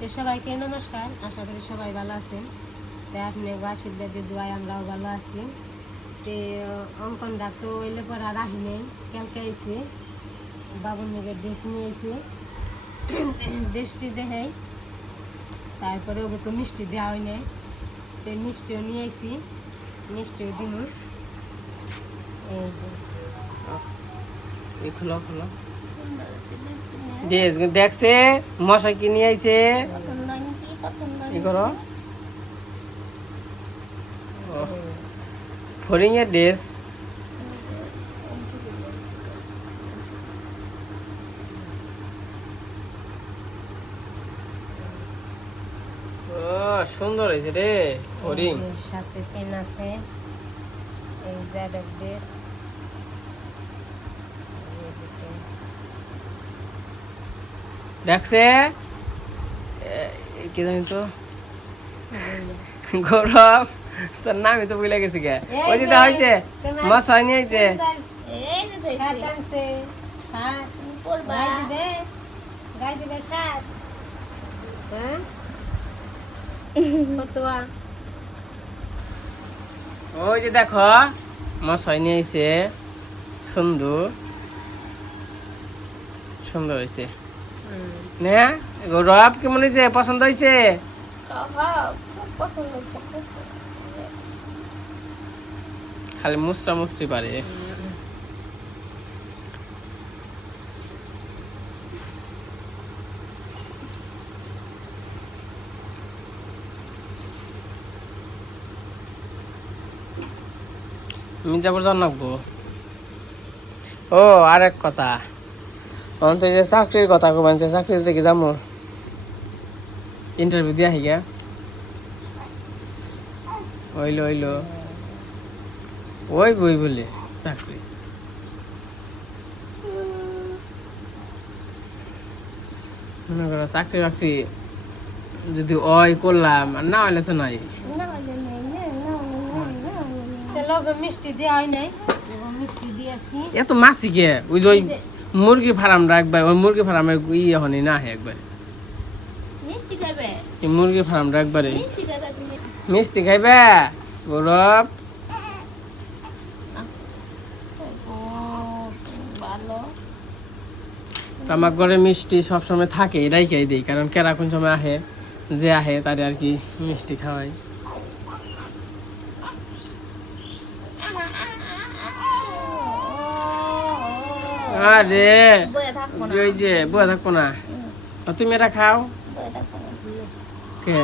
তো সবাইকে নমস্কার, আশা করি সবাই ভালো আছেন। তো আপনি আশীর্বাদের দোয়ায় আমরাও ভালো আছি। তো অঙ্কনটা তো এলে পর আর আহি নেই, কালকে আইছে বাবুর মেয়েকে ড্রেস নিয়েছে, ড্রেসটি দেখে তারপরে ওকে তো মিষ্টি দেওয়া হয় নাই, তো মিষ্টিও নিয়ে আইছি, মিষ্টিও দিন। এই খোলো খোলো দেখছে মশাই কি নিয়ে আইছে ই করো ফরিং এর ড্রেস সুন্দর হয়েছে রে ফরিং সাথে পেন আছে, এই জ্যাডের ড্রেস দেখছে কি জানি তো গৌরব তোর নামই তো ভুলে গেছি গে ওই যে হয়েছে মশাই নিয়ে আইছে ওই যে দেখো মশাই নিয়ে আইছে সুন্দর সুন্দর হয়েছে না গৌরব কেমন হয়েছে পছন্দ হয়েছে খালি মুসরা মুসরি পারে মির্জাপুর জানাবো ও আরেক কথা অন্ত যে চাকরির কথা কবেন চাকরির দিকে যাবো ইন্টারভিউ দিয়া হিগা হইলো ওই বই বলে চাকরি মনে করো চাকরি বাকরি যদি ওই করলাম আর না হইলে তো নাই মিষ্টি দেওয়া হয় নাই, মিষ্টি দিয়ে আসি এত মাসি কে ওই যে ওই মুরগি ফার্মটা একবার ওই মুরগি ফার্মের ইয়ে হনি না হে একবারে মুরগি ফার্মটা একবারে মিষ্টি খাইবে গৌরব আমার ঘরে মিষ্টি সবসময় থাকে এটাই খাই দিই কারণ কেরা কোন সময় আহে যে আহে তারে আর কি মিষ্টি খাওয়াই আরে ওই যে বয়ে থাকবো না তুমি এটা খাও কে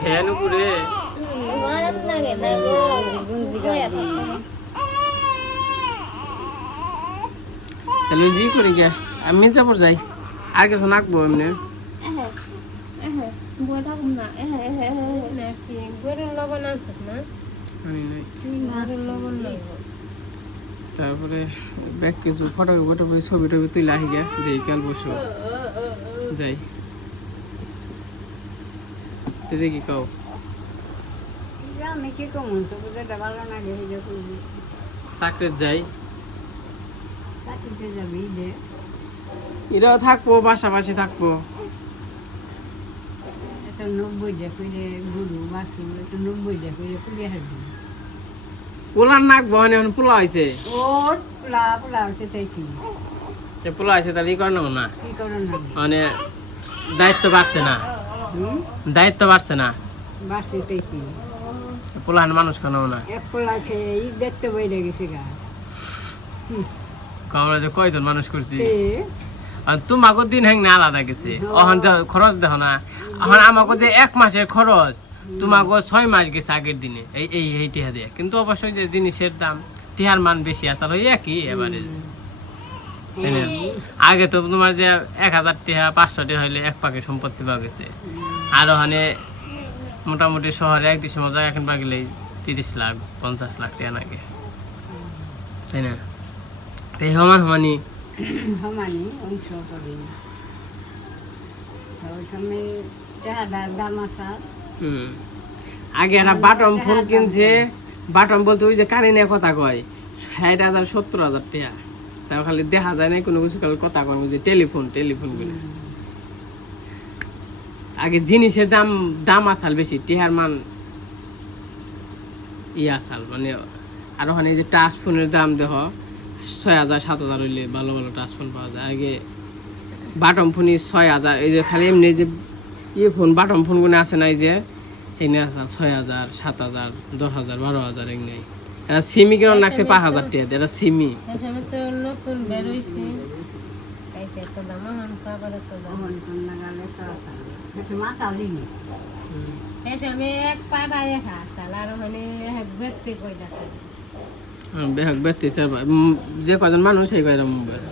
ফ্যান উপরে তাহলে জি করি গে আমি মির্জাপুর যাই আর কিছু নাকবো এমনি তারপরে ব্যাগ কিছু ফটো ছবি টবি তুলে আহি গে দেখি কাল বসো যাই দেখি কও চাকরি যাই এরাও থাকবো পাশাপাশি থাকবো 90 করে গরু বাছুর 90 করে পুড়িয়ে হারবি পোলার নাক বহনে এখন পোলা হয়েছে ওর পোলা হচ্ছে তাই কি পোলা হয়েছে তাহলে ই করে নেবো না কি করে না মানে দায়িত্ব বাড়ছে না দায়িত্ব বাড়ছে না বাড়ছে তাই কি পোলা মানুষ কেন না এক পোলা খেয়ে ই দেখতে বইরে গেছে গা আমরা যে কয়জন মানুষ করছি তোমাকে দিন হ্যাং না আলাদা গেছে এখন খরচ দেখো না এখন আমাকে যে 1 মাসের খরচ তোমাকে 6 মাস গেছে আগের দিনে এই টিহা দিয়ে কিন্তু অবশ্যই যে জিনিসের দাম টিহার মান বেশি আসলে ওই একই এবারে আগে তো তোমার যে 1000 টিহা 500 টিহা হইলে 1 পাকে সম্পত্তি পাওয়া গেছে আর ওখানে মোটামুটি শহরে একটি সময় জায়গা কিনবা গেলে 30 লাখ 50 লাখ টাকা লাগে তাই না তাই সমানি অংশ করি ওই সময় দাম আসা আগে একটা বাটম ফোন কিনছে বাটম বলতে ওই যে কানে নিয়ে কথা কয় 60,000 70,000 টাকা তাও খালি দেখা যায় না কোনো কিছু খালি কথা কন যে টেলিফোন গুলো আগে জিনিসের দাম আসাল বেশি টিহার মান আসাল মানে আর ওখানে যে টাচ ফোনের দাম দেহ 6,000 7,000 হইলে ভালো ভালো টাচ ফোন পাওয়া যায় আগে বাটম ফোনই 6,000 এই যে খালি এমনি যে ফোন বাটম ফোনগুলো আছে না এই যে এনে আছে 6,000 7,000 10,000 12,000 এমনি এটা সিমি কিরণ লাগছে 5,000 টাকা এটা সিমি এসবে তো নতুন বের হইছে তাইতে এত দাম হান কাবার এত দাম লাগালে তো আছে এটা মাছ আলিনি এসবে এক পাড়ায় খাসাল আর মানে এক ব্যক্তি কই দেখা বেহক ব্যক্তি স্যার যে কজন মানুষ সেই কয়জন মোবাইল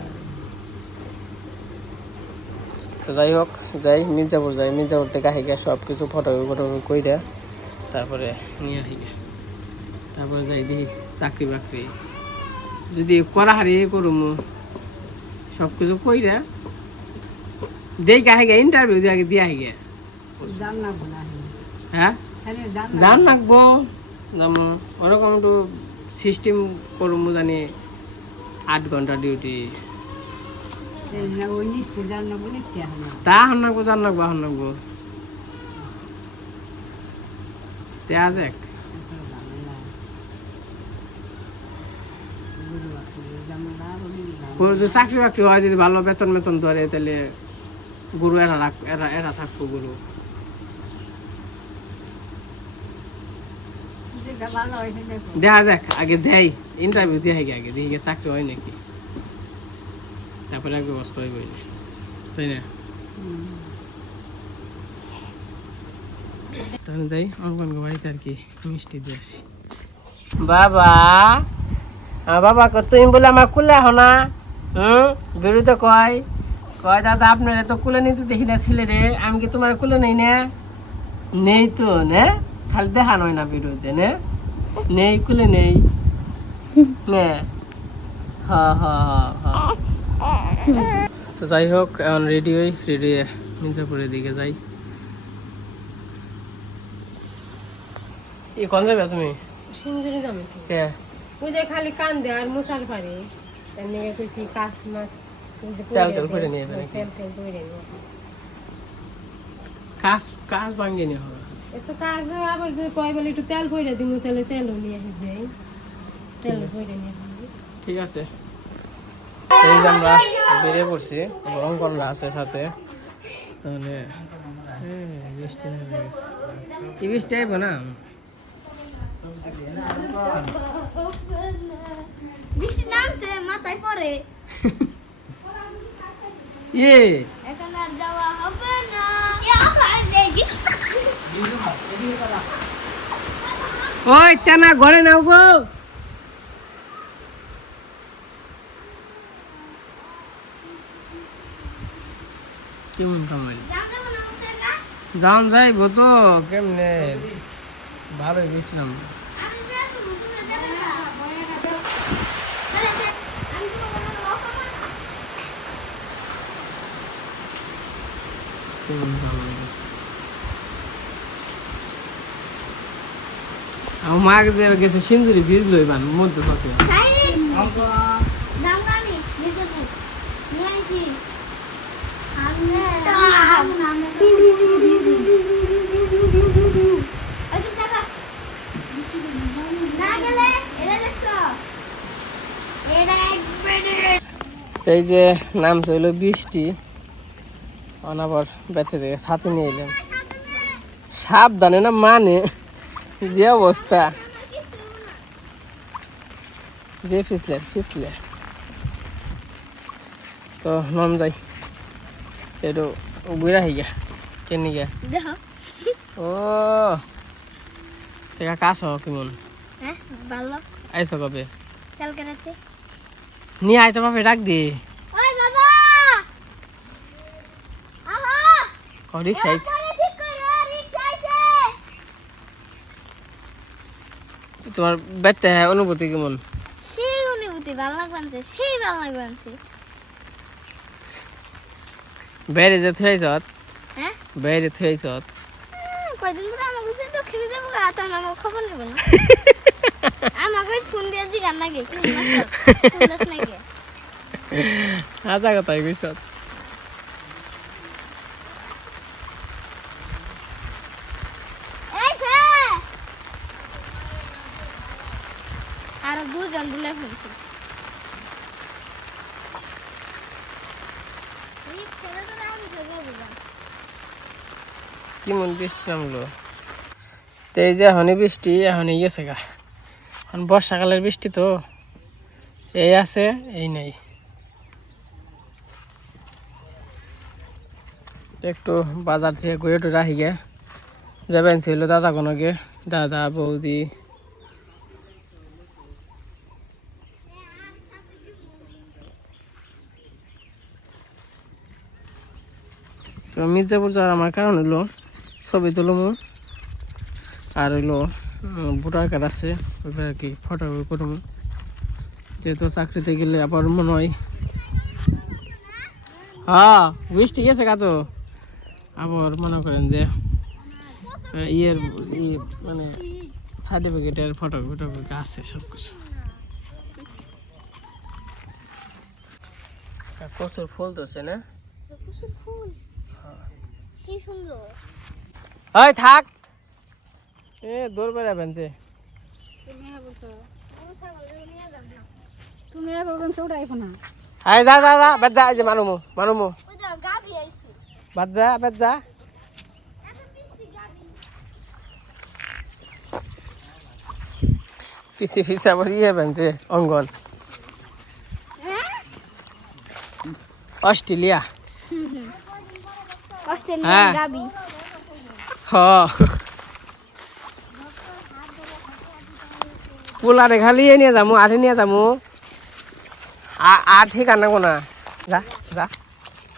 তো যাই হোক মির্জাপুর থেকে আহিগে সব কিছু ফটো কইরা তারপরে নিয়ে আহিগে তারপরে যাই দেখি চাকরি বাকরি যদি করাহারি করুম সব কিছু কইরা দেই আহিগে ইন্টারভিউ দিয়ে আহিগে হ্যাঁ জান লাগবো যেমন ওরকম একটু সিস্টেম করুম জানি 8 ঘন্টা ডিউটি তা হন নাকবো জান নাকবো যাক চাকরি বাকরি হয় যদি ভালো বেতন ধরে তাহলে গরু এরা থাকবো গরু দেখা যাক আগে যাই ইন্টারভিউ দিয়ে আগে দেখি চাকরি হয় নাকি তারপরে এক ব্যবস্থা হইবই না তাই না তখন যাই অঙ্কন বাড়িতে আর কি মিষ্টি দিয়ে আসি বাবা তুমি বলে আমার কুলে হো না বেরোতে কয় দাদা আপনারা তো কুলে নিতে দেখি না ছিলে রে আমি কি তোমার কুলে নেই তো নে খালি দেখা নয় না বেরোতে নেই কুলে নেই তো যাই হোক এখন রেডি মির্জাপুরের দিকে যাই কোন যাবে তুমি সিঙ্গুরি দাম কে ওই যে খালি কান দে আর মশার পারে এমনি কইছি কাজ মাছ তেল করে নিয়ে তেল করে নিয়ে কাজ ভাঙিয়ে নিয়ে হবে এত কাজ আবার যদি কয় বলে একটু তেল কইরা দিমু তাহলে তেলও নিয়ে আসি দেই তেল কইরা নিয়ে ঠিক আছে এই যে আমরা বেরিয়ে পড়ছি গরম করা আছে সাথে তাহলে বৃষ্টি আইব না বৃষ্টি নামছে মাথায় পড়ে এখন আর যাওয়া হবে না ওই টানা ঘরে নাও গো কেমন কামাই যান যাইব তো কেমনে ভালো গেছিলাম আমার মা গেছে সিন্দুরি ভিজলো এবার মধ্যে থাকে এই যে নাম ছিল বৃষ্টি অনাবার বেঁচে থেকে ছাতি নিয়ে এলাম সাবধানে না মানে যে অবস্থা যে ফিসলে তো নাম যাই একটু বুড়া হয়ে গিয়া কেনি গিয়া ও দেখা কাজ হোক কেমন আইসো কবে নিয়ে আইতো বাপে ডাক দি রিক্সা তোমার বেতে অনুভূতি কেমন সেই অনুভূতি ভালো লাগবে সেই ভালো লাগবে বাইরে যে থুয়াইছ হ্যাঁ বাইরে থুয়াইছ কয়দিন পরে আমাকে তো খেলে যাবো আর আমার খবর নেব না আমাকে ফোন দিয়ে জিগান নাকি কোন দাস নাকি আজা কথাই কইছ এই ফে আর দুজন দুলে ফেলছে এই ছেলে তো নাম থেকে বুঝা কি মন বৃষ্টি নামলো তো এই যে এখনই বৃষ্টি এখন গেছে গা এখন বর্ষাকালের বৃষ্টি তো এই আছে এই নেই তো একটু বাজার থেকে ঘুরে একটু রাখি গে যাবেন ছিল দাদা কোনোকে দাদা বৌদি তো মির্জাপুর যাওয়ার আমার কারণ হলো ছবি তুলমু আর হইলো ভোটার কার্ড আছে ওইবার আর কি ফটোকপি করবো যেহেতু চাকরিতে গেলে আবার মনে হয় হ্যাঁ বৃষ্টি গেছে কাতো আবার মনে করেন যে ইয়ের মানে সার্টিফিকেটের ফটোকপি আছে সব কিছু প্রচুর ফুল ধরছে না কুসুম ফুল সেই সুন্দর ওই থাক এ দৌড় বেড়াবেন যে তুমি আর বলবেন সৌটা এখন না আয় যা যা যা বাদ যা এই যে মানুমু ওই তো গাবি আইছে বাদ যা পিছে আবার ইয়ে বেনছে অঙ্গন অস্ট্রেলিয়া অস্ট্রেলিয়ান গাবি হ পোলারে খালি নিয়ে যামু আঠে নিয়ে যামু আঠ ঠিক আনা কোনা যা যা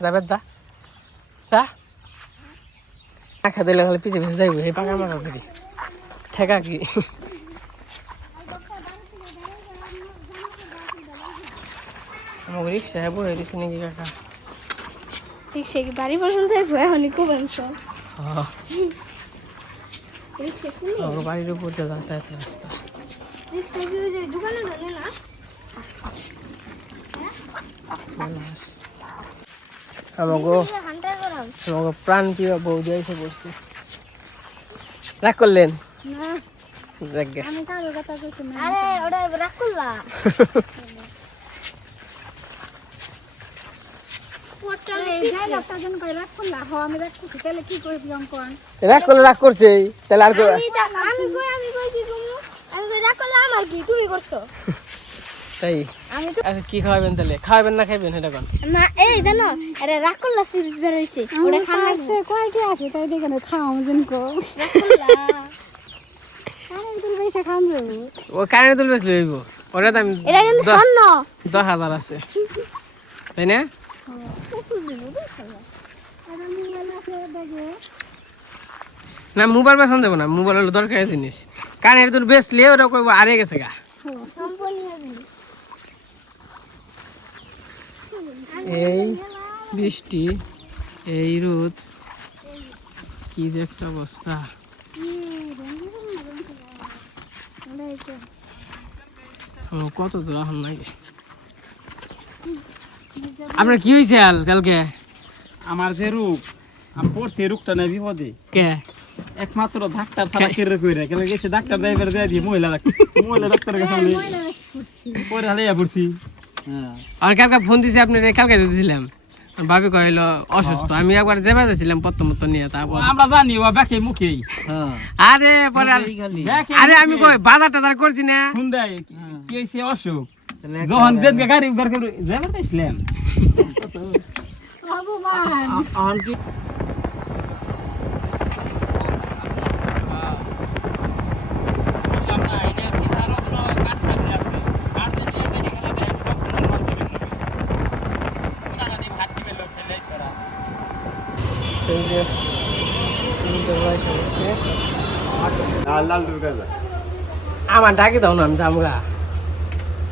যাবে যা যা দিলে খালি পিছে যাইব সেই পাকা মাছ ধরি ঠেকা কি আমাকে রিক্সা হ্যাঁ বই দিছি নাকি কাকা রিক্সা কি বাড়ি পর্যন্ত ভয় হনি কোবেনছ হ্যাঁ রিক্সা কি আমার বাড়ির উপর দিয়ে যাতায়াত রাস্তা রিক্সা কি ওই যে দোকানে ঢোকে না আমাকে প্রাণ প্রিয় বৌদি এসে পড়ছে রাগ করলেন না যাকগে আমি কারোর কথা কইছি না আরে ওটা রাখ করলা এই যাই রাস্তার জন্য কই রাখ করলা হ আমি রাখছি তাহলে কি করবি অঙ্কন রাগ করলে রাগ করছে তাহলে আর আমি কই কি করব আমি কই রাখ করলা আমার কি তুমি করছো তাই আমি তো আচ্ছা কি খাওয়াবেন তাহলে খাওয়াবেন না খাইবেন সেটা কোন না এই জানো আরে রাখ করলা চিপস বের হইছে ওটা খান আছে কয়টি আছে তাই দেখে না খাও যেন কো রাখ করলা আমি তুমি পয়সা খান যাবো ও কানে তুলবে লইব ওটা দাম এটা কিন্তু স্বর্ণ 10,000 আছে তাই না আর আমি এলা আছে দেখে না মোবাইল বেসন দেবো না মোবাইল হলো দরকারি জিনিস কানের তোর বেচলে ওরা কইব আরে গেছে গা সম্পূর্ণ হবে এই বৃষ্টি এই রোদ কি যে একটা অবস্থা আমার কত দূর এখন লাগে আপনার কি হয়েছে কালকে আমার যে রোগ আমি পড়ছি রোগটা নাই বিপদে কে একমাত্র ডাক্তার ছাড়া কেড়ে কইরা কেন গেছে ডাক্তার ড্রাইভার দিয়ে দিয়ে মহিলা ডাক্তারের কাছে আমি পরে হালিয়া পড়ছি হ্যাঁ আর কালকে ফোন দিছে আপনি কালকে দিয়েছিলাম ভাবি কইলো অসুস্থ আমি একবার যাবা যাচ্ছিলাম প্রথম নিয়ে তারপর আমরা জানি ও ব্যাকে মুখেই আরে পরে আরে আমি কই বাজার টাজার করছি না ফোন দেয় কি হয়েছে অসুখ যখন দেখবে গাড়ি বের করে যাবার তাইছিলাম বাবু মান লাল দুর্গা যা আমার ডাকি দাও না আমি যামগা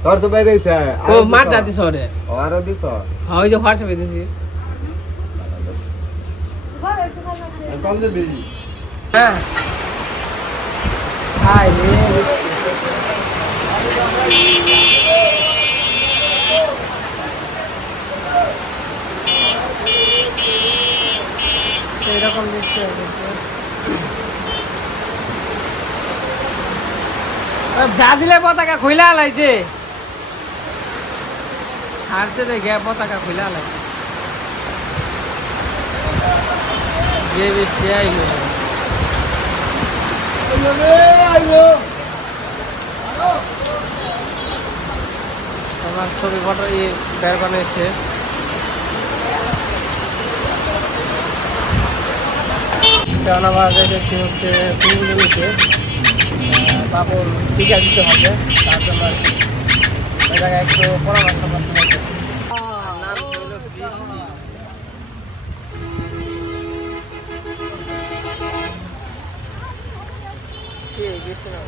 তোর তো বাইরে আছে ও মাঠটা দিছ রে আরো দিছ ওই যে হোয়াটসঅ্যাপে দিছি কম দিবি হ্যাঁ হাই রে এইরকম বৃষ্টি হয়েছে। ব্রাজিলের পতাকা খুইলা আলাইছে, হারছে দেখে পতাকা খুইলা আলাইছে। যে বৃষ্টি আইলো, আমার ছবি ফটো বের বানাই শেষ। কারণ আমার দেখছি হচ্ছে কুমুরুনিতে বাবুর টিকা দিতে হবে, তার জন্য আর কি ওই জায়গায় একটু পরামর্শ করতে হচ্ছে। নাম হলো বৃষ্টি। সেই বৃষ্টি না,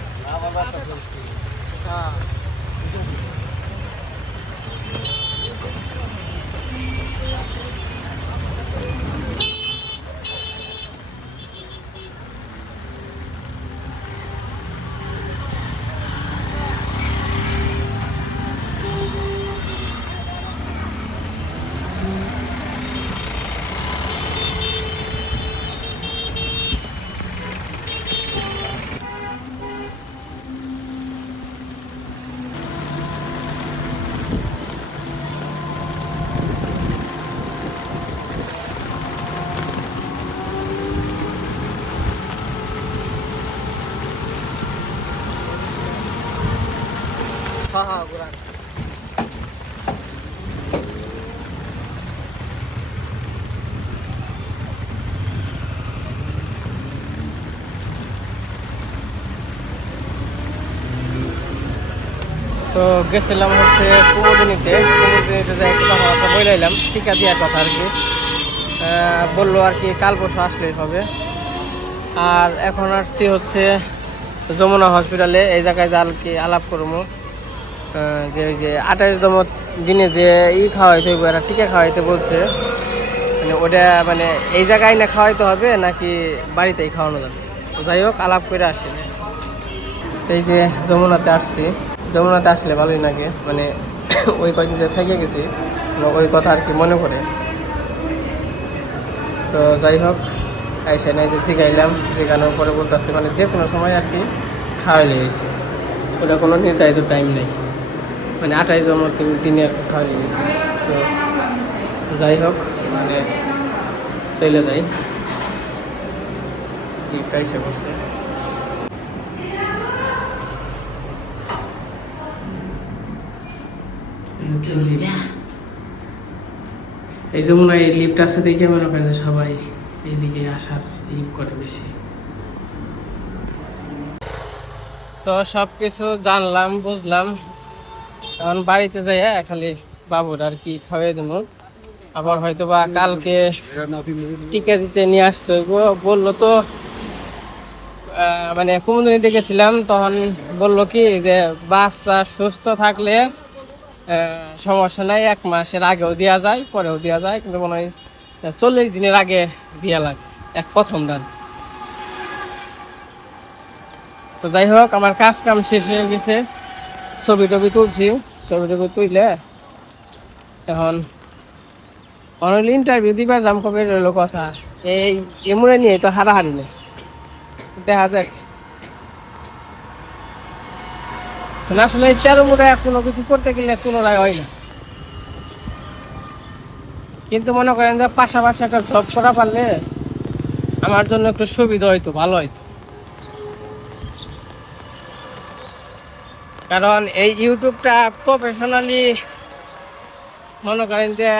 হ্যাঁ হ্যাঁ গুলান। তো গেছিলাম হচ্ছে কুমুদিনীতে যাই একটু কথাবার্তা বইলাইলাম, টিকা দেওয়ার কথা আর কি। বললো আর কি কাল পরশু আসলেই হবে। আর এখন আসছি হচ্ছে যমুনা হসপিটালে, এই জায়গায় যা কি আলাপ করবো যে ওই যে 28তম দিনে যে খাওয়াইতে হইব, এরা টিকা খাওয়াইতে বলছে, মানে ওটা মানে এই জায়গায় না খাওয়াইতে হবে নাকি বাড়িতেই খাওয়ানো যাবে। তো যাই হোক আলাপ করে আসি। এই যে যমুনাতে আসছি, যমুনাতে আসলে ভালোই লাগে, মানে ওই কয়েকদিন যে থেকে গেছি ওই কথা আর কি মনে করে। তো যাই হোক এসে নাই যে জিগাইলাম, জিগানোর পরে বলতেছে মানে যে কোনো সময় আর কি খাওয়াইলে গেছে, ওটা কোনো নির্ধারিত টাইম নেই, মানে 28তম দিনে আর কি খাওয়াইলে গেছে। তো যাই হোক মানে চলে যাই, এসে বসছে। এই যমুনা এই লিফট আছে দেখে মনে করেন যে সবাই এইদিকে আসার করে বেশি। তো সব কিছু জানলাম বুঝলাম, এখন বাড়িতে যাই খালি বাবুর আর কি খাওয়াই দেবো। আবার হয়তো বা কালকে টিকা দিতে নিয়ে আসতে হইব বললো। তো মানে কুমুদিনীতে গেছিলাম, তখন বললো কি যে বাচ্চা সুস্থ থাকলে সমস্যা নাই, 1 মাসের আগেও দেওয়া যায় পরেও দেওয়া যায়, কিন্তু মনে হয় 40 দিনের আগে দেওয়া লাগে প্রথম ডান। তো যাই হোক আমার কাজ কাম শেষ হয়ে গেছে, ছবি টবি তুলছি, ছবি টবি তুললে এখন অনেক ইন্টারভিউ দিবার যাম, কবে রইলো কথা। এই এমরে নিয়ে তো হারাহারি নেই, দেখা যাক। আসলে চারুমুড়া কোনো কিছু করতে গেলে তুলনায় হয় না, কিন্তু মনে করেন যে পাশাপাশি একটা জব করা পারলে আমার জন্য একটু সুবিধা হইতো, ভালো হইতো। কারণ এই ইউটিউবটা প্রফেশনালি মনে করেন যে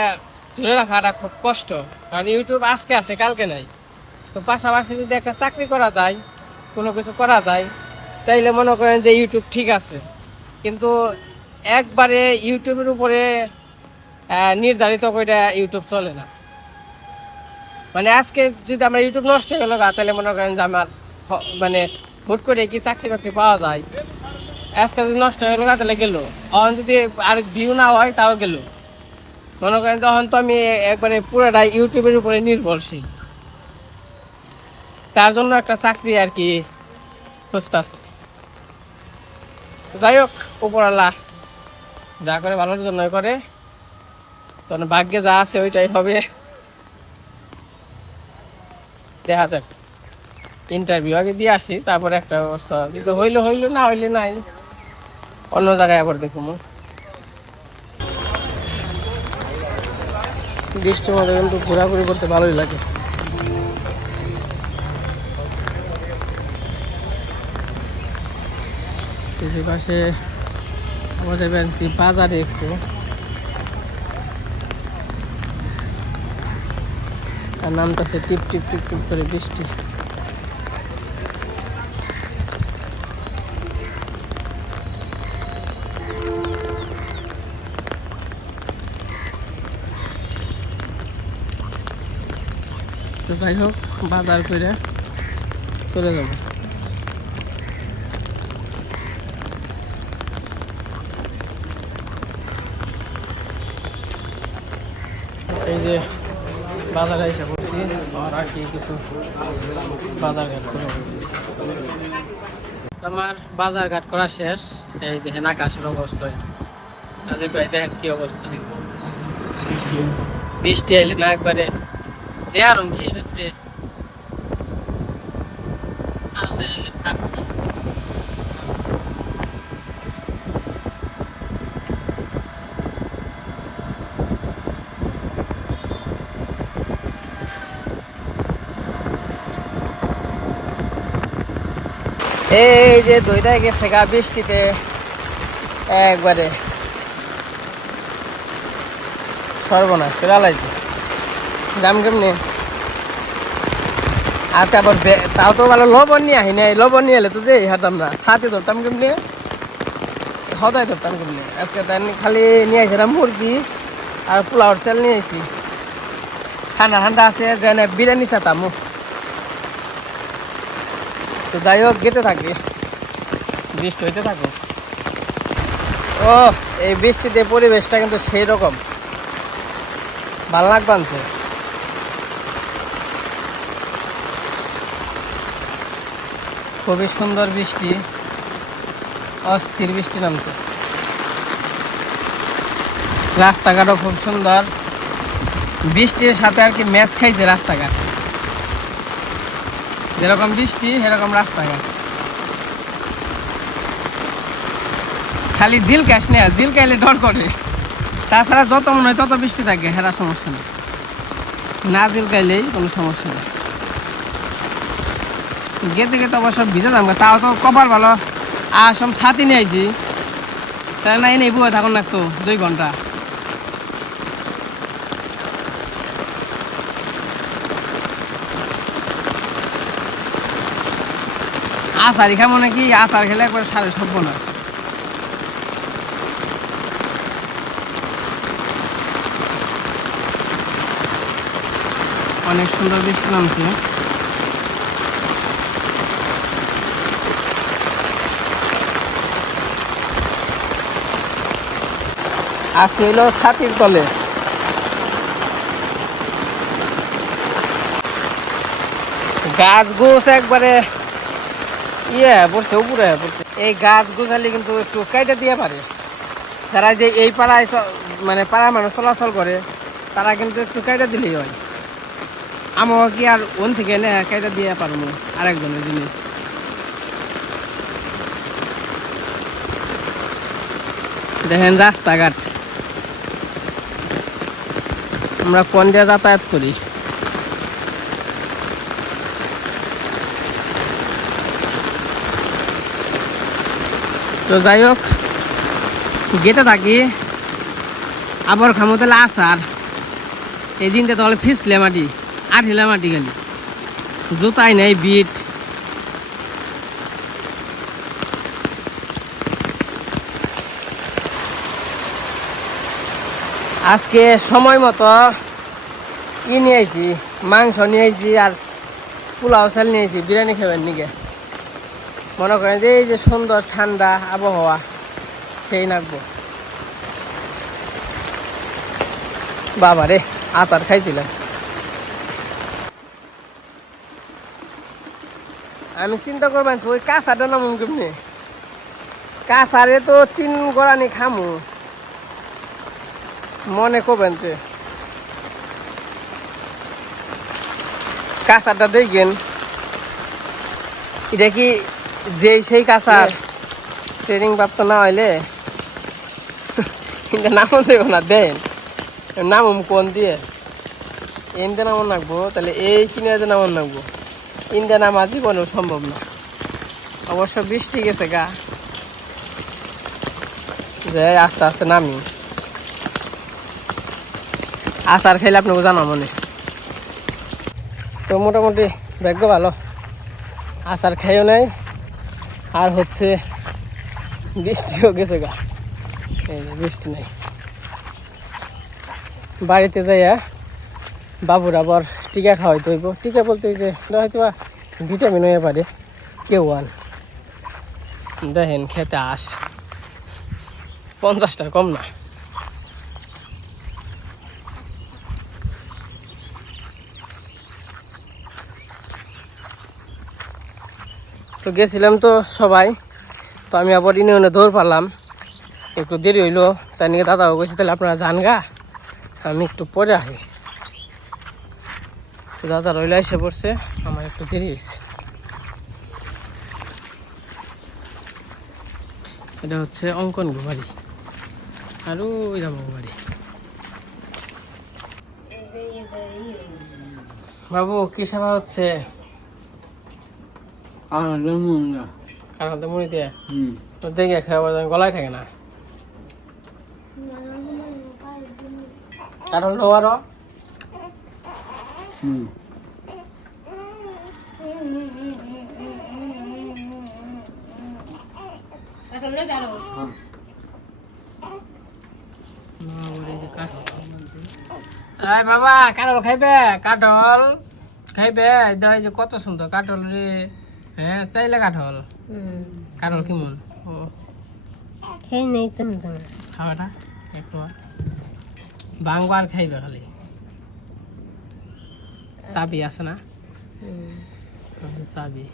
ধরে রাখাটা খুব কষ্ট, কারণ ইউটিউব আজকে আছে কালকে নাই। তো পাশাপাশি যদি একটা চাকরি করা যায়, কোনো কিছু করা যায়, তাইলে মনে করেন যে ইউটিউব ঠিক আছে। কিন্তু একবারে ইউটিউবের উপরে নির্ধারিত করে ইউটিউব চলে না। মানে আজকে যদি আমরা ইউটিউব নষ্ট হয়ে গেল তাহলে মনে করেন যে আমার মানে হুট করে কি চাকরি বাকরি পাওয়া যায়, আজকে যদি নষ্ট হয়ে গেল তাহলে গেল, এখন যদি আর ভিউ না হয় তাও গেল। মনে করেন যখন তো আমি একবারে পুরোটা ইউটিউবের উপরে নির্ভরশীল, তার জন্য একটা চাকরি আর কি খুঁজতেছে। যাই হোক উপরওয়ালা যা করে ভালোর জন্য করে, তখন ভাগ্যে যা আছে ওইটাই হবে। দেখা যাক, ইন্টারভিউ আগে দিয়ে আসি, তারপরে একটা অবস্থা যদি হইলো হইলো, না হইলে নাই, অন্য জায়গায় আবার দেখুন। বৃষ্টির মধ্যে কিন্তু ঘোরাঘুরি করতে ভালোই লাগে। এই পাশে বসে পেয়েছি বাজারে একটু, আর নামতেছে টিপ টিপ টিপ টিপ করে বৃষ্টি। তো যাই হোক, বাজার করে চলে যাব। এই যে বাজারে এসে পড়ছি, আর কি কিছু বাজার ঘাট করে। আমার বাজার ঘাট করা শেষ। এই দেখেন আকাশের অবস্থা হয়েছে, রাজীব ভাই দেখেন কি অবস্থা। বৃষ্টি এলে না একবারে যে আরম কি এই যে দুইটাই গেছে গা বৃষ্টিতে একবারে সর্বনাশ করে আলাইছে। দাম কেমনি? আর তারপর তাও তো ভালো লবণ নিয়ে আহি নাই, লবণ নিয়ে এলে তো যে হাতাম না, ছাতে ধরতাম কেমনি, হদায় ধরতাম কেমনি। আজকে তাই খালি নিয়ে আসছিলাম মুরগি আর পোলাওর চাল নিয়ে আসি। ঠান্ডা ঠান্ডা আছে যেন বিরিয়ানি চাতাম। তো যাই হোক, গেতে থাকি, বৃষ্টি হইতে থাকো। ও এই বৃষ্টিতে পরিবেশটা কিন্তু সেই রকম ভালো লাগবে। খুবই সুন্দর বৃষ্টি, অস্থির বৃষ্টি নামছে। রাস্তাঘাটও খুব সুন্দর, বৃষ্টির সাথে আর কি ম্যাচ খাইছে রাস্তাঘাট। যেরকম বৃষ্টি সেরকম রাস্তাঘাট। খালি জিল কাশ নেই, জিল খাইলে ডর করে। তাছাড়া যত মনে হয় তত বৃষ্টি থাকে, হেরা সমস্যা নেই। না জিল খাইলেই কোনো সমস্যা নেই। গেতে গেতে অবশ্য ভিজে যাবো, তাও তো কপাল ভালো সব ছাতি নিয়ে আইছি, তাই না এনেই বুয়ে থাকুন লাগতো 2 ঘন্টা। আচারি খাবো নাকি, আচার খেলে একবার সাড়ে সর্বনাশ। অনেক সুন্দর বৃষ্টি নামছে। আসি হইল ছাতির তলে। গাছ গোছ একবারে পড়ছে, উপরে পড়ছে। এই গাছ গোছালি কিন্তু একটু কাইটা দিয়ে পারে যারা যে এই পাড়ায়, মানে পাড়ার মানুষ চলাচল করে, তারা কিন্তু একটু কাইটা দিলেই হয়। আমাকে কি আর ওন থেকে নে কাইটা দিয়ে পারবো আরেকজনের জিনিস। দেখেন রাস্তাঘাট, আমরা কোন দিয়ে যাতায়াত করি। তো যাই হোক, গেটে থাকি, আবার খামো তাহলে আসার। এই দিনটা তাহলে ফিসলে মাটি, আঠিলা মাটি, খালি জুতাই নেই, বিট। আজকে সময় মতো নিয়ে আইছি, মাংস নিয়ে আইছি আর পোলাও চাল নিয়ে আইছি বিরিয়ানি খাবেন নিকে। মনে করেন যে এই যে সুন্দর ঠান্ডা আবহাওয়া, সেই নাকবো। বাবা রে, আচার খাইছিলাম। আমি চিন্তা করবেন ওই কাঁচাটা নাম কেমনি, কাছারে তো 3 গোড়ানি খামু মনে করবেন যে কাঁচাটা দেখবেন এটা কি যেই সেই কাঁচার ট্রেনিং প্রাপ্ত না হইলে এটা নামও দেব না দেন নামুম কোন দিয়ে ইন্দে নামন রাখবো তাহলে এই কিনে নামন রাখবো ইন্দে নামা জীবনেও সম্ভব না অবশ্য বৃষ্টি গেছে গা যে আস্তে আস্তে নামি আচার খাইলে আপনাকে জানা মনে তো মোটামুটি ভাগ্য ভালো আচার খাইও নাই আর হচ্ছে বৃষ্টিও গেছে গা এই যে বৃষ্টি নাই বাড়িতে যাইয়া বাবুর আবার টিকা খাওয়াইতে হইব টিকা বলতে যে হয়তো ভিটামিন হয়ে পারে কেউ আন দেখেন খেতে আস 50 টাকা কম না তো গেছিলাম তো সবাই তো আমি আবার ইউনিয়নে দৌড় পারলাম একটু দেরি হইলো তাই নিয়ে দাদাও গেছি তাহলে আপনারা যান গা আমি একটু পরে আসি তো দাদা রইলে এসে পড়ছে আমার একটু দেরি হয়েছে এটা হচ্ছে অঙ্কন বাড়ি আর ওই জামা বাড়ি বাবু কি সেবা হচ্ছে কারণ তো মুড়ি দিয়ে দেখে খাবার গলায় থাকে না কারণ লোয়ারও বাবা কাঠল খাইবে কাঠল খাইবে দেখ যে কত সুন্দর কাঠল রে হ্যাঁ চাইলে কাঠল কাঠল কেমন ও খেয়ে নেই তো খাওয়াটা একটু বাংবার খাইবে খালি চাবি আছে না চাবি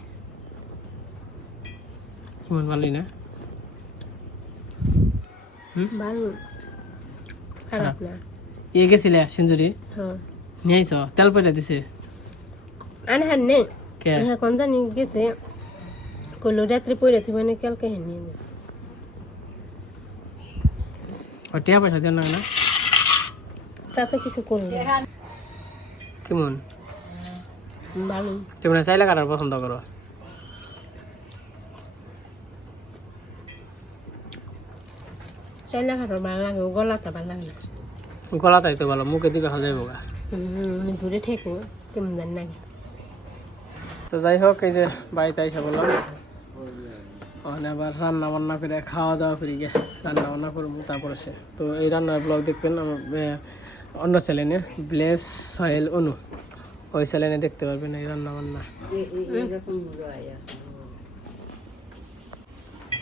কেমন ভালোই না ভালো খারাপ না ইয়ে গেছিলে সেঞ্চুরি হ্যাঁ নিয়ে আইছ তেল পয়লা দিছে আন হান নেই কে হ্যাঁ কোন জানি গেছে কইলো রাত্রে পড়ে তুই মানে কালকে হ্যাঁ নিয়ে নে। ও টিয়া পয়সা দেন না তা তো কিছু করবো না। কেমন ভালো তোমরা চাইলে কাটার পছন্দ করো চাইলে খাটো ভালো লাগে গলাটা ভালো লাগে না গলা তাই তো ভালো মুখে দিকে খাওয়া যাইব গা দূরে ঠেকো কেমন জানি লাগে তো যাই হোক এই যে বাড়িতে এসে বললাম ওখানে আবার রান্না বান্না করে খাওয়া দাওয়া করি গে রান্না বান্না করবো তারপরে সে তো এই রান্নার ব্লগ দেখবেন আমার অন্য চ্যানেলে ব্লেস সয়েল অনু ওই চ্যানেলে দেখতে পারবেন এই রান্না বান্না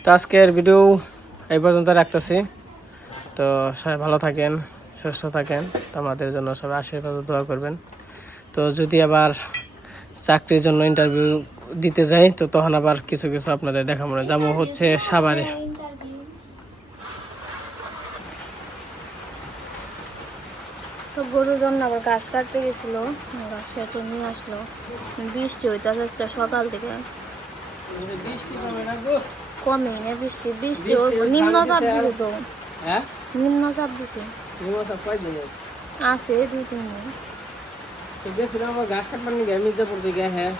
তো আজকের ভিডিও এই পর্যন্ত রাখতেছি তো সবাই ভালো থাকেন সুস্থ থাকেন তো আমাদের জন্য সবাই আশীর্বাদ দোয়া করবেন তো যদি আবার চাকরির জন্য ইন্টারভিউ দিতে যাই তো তখন আবার কিছু কিছু আপনাদের দেখাবো না যেমন হচ্ছে সাভারে তো গরুর জন্য আবার ঘাস কাটতে গেছিল ঘাস কেটে নিয়ে আসলো বৃষ্টি হইতেছে আজকে সকাল থেকে কমে না বৃষ্টি বৃষ্টি নিম্নচাপ দিছে তো হ্যাঁ নিম্নচাপ দিছে আছে 2-3 দিন তো গেছিলাম আমার ঘাস কাটবার নিয়ে গিয়ে মির্জাপুর থেকে হ্যাঁ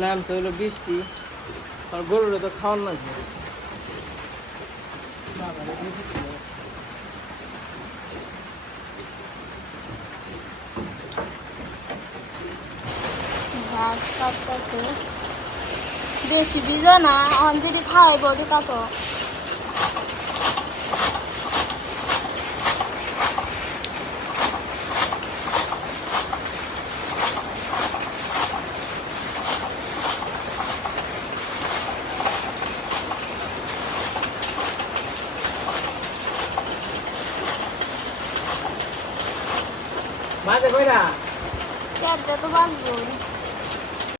নাম তো হলো বৃষ্টি আর গরুরে তো খাওয়ান না ঘাস কাটতেছে বেশি ভিজা না অঞ্জলি খাওয়াইব ঠিক আছে মাঝে কইরা কেটে তো বাঁচবো